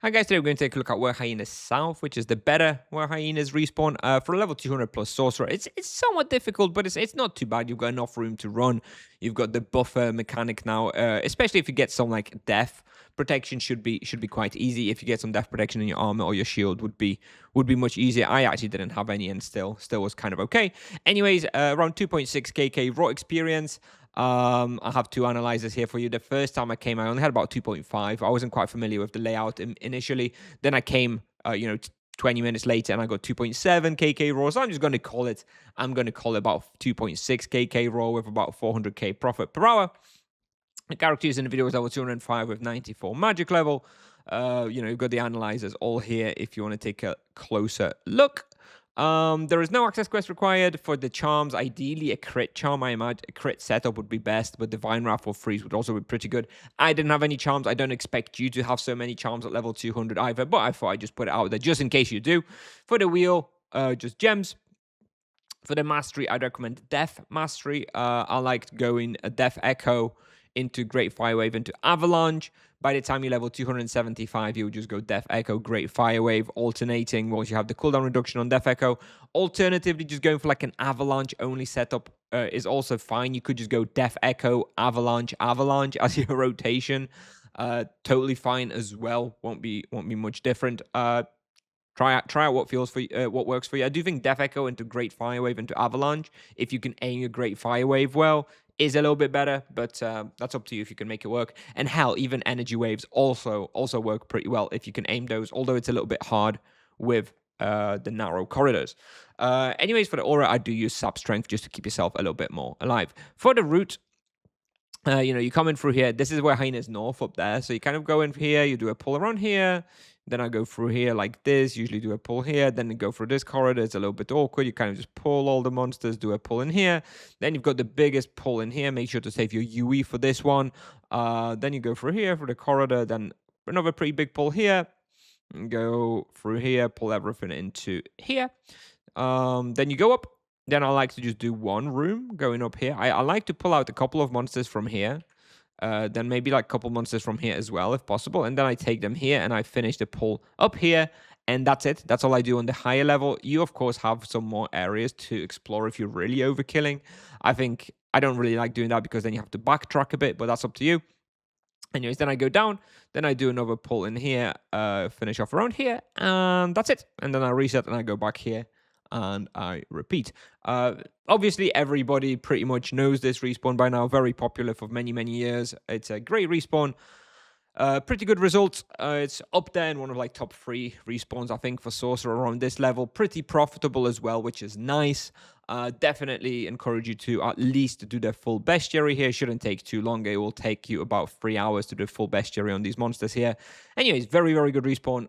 Hi guys, today we're going to take a look at Werehyaenas South, which is the better Werehyaenas respawn for a level 200 plus sorcerer. It's somewhat difficult, but it's not too bad. You've got enough room to run. You've got the buffer mechanic now, especially if you get some like death protection should be quite easy. If you get some death protection in your armor or your shield would be much easier. I actually didn't have any and still was kind of okay. Anyways, around 2.6 kk raw experience. I have two analyzers here for you. The first time I came, I only had about 2.5. I wasn't quite familiar with the layout initially. Then I came, 20 minutes later, and I got 2.7 kk raw. So I'm just going to call it. I'm going to call it about 2.6 kk raw with about 400k profit per hour. The characters in the video is level 205 with 94 magic level. You've got the analyzers all here if you want to take a closer look. There is no access quest required for the charms. Ideally, a crit charm. I imagine a crit setup would be best, but Divine Wrath or Freeze would also be pretty good. I didn't have any charms. I don't expect you to have so many charms at level 200 either, but I thought I'd just put it out there just in case you do. For the wheel, just gems. For the mastery, I'd recommend Death Mastery. I liked going a Death Echo into Great Firewave into Avalanche. By the time you level 275, you would just go Death Echo, Great Firewave, alternating once you have the cooldown reduction on Death Echo. Alternatively, just going for like an Avalanche only setup is also fine. You could just go Death Echo, Avalanche, Avalanche as your rotation. Totally fine as well. Won't be much different. Try out what feels for you, what works for you. I do think Death Echo into Great Firewave into Avalanche, if you can aim your Great Firewave well, is a little bit better, but that's up to you if you can make it work. And hell, even Energy Waves also work pretty well if you can aim those, although it's a little bit hard with the narrow corridors. Anyways, for the aura, I do use Sap Strength just to keep yourself a little bit more alive. For the route, you come in through here. This is where Hyena's North up there. So you kind of go in here, you do a pull around here. Then I go through here like this, usually do a pull here. Then you go through this corridor. It's a little bit awkward. You kind of just pull all the monsters, do a pull in here. Then you've got the biggest pull in here. Make sure to save your UE for this one. Then you go through here for the corridor. Then another pretty big pull here. And go through here, pull everything into here. Then you go up. Then I like to just do one room going up here. I like to pull out a couple of monsters from here. Then maybe like a couple monsters from here as well, if possible. And then I take them here and I finish the pull up here. And that's it. That's all I do on the higher level. You, of course, have some more areas to explore if you're really overkilling. I think I don't really like doing that because then you have to backtrack a bit, but that's up to you. Anyways, then I go down, then I do another pull in here, finish off around here, and that's it. And then I reset and I go back here and I repeat. Obviously, everybody pretty much knows this respawn by now. Very popular for many, many years. It's a great respawn. Pretty good results. It's up there in one of like top 3 respawns, I think, for Sorcerer around this level. Pretty profitable as well, which is nice. Definitely encourage you to at least do the full bestiary here. Shouldn't take too long. It will take you about 3 hours to do full bestiary on these monsters here. Anyways, very, very good respawn.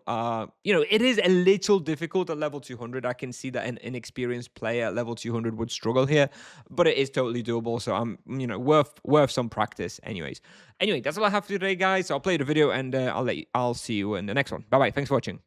It is a little difficult at level 200. I can see that an inexperienced player at level 200 would struggle here, but it is totally doable. So I'm, worth some practice. Anyway, that's all I have for today, guys. So I'll play the video and I'll see you in the next one. Bye bye. Thanks for watching.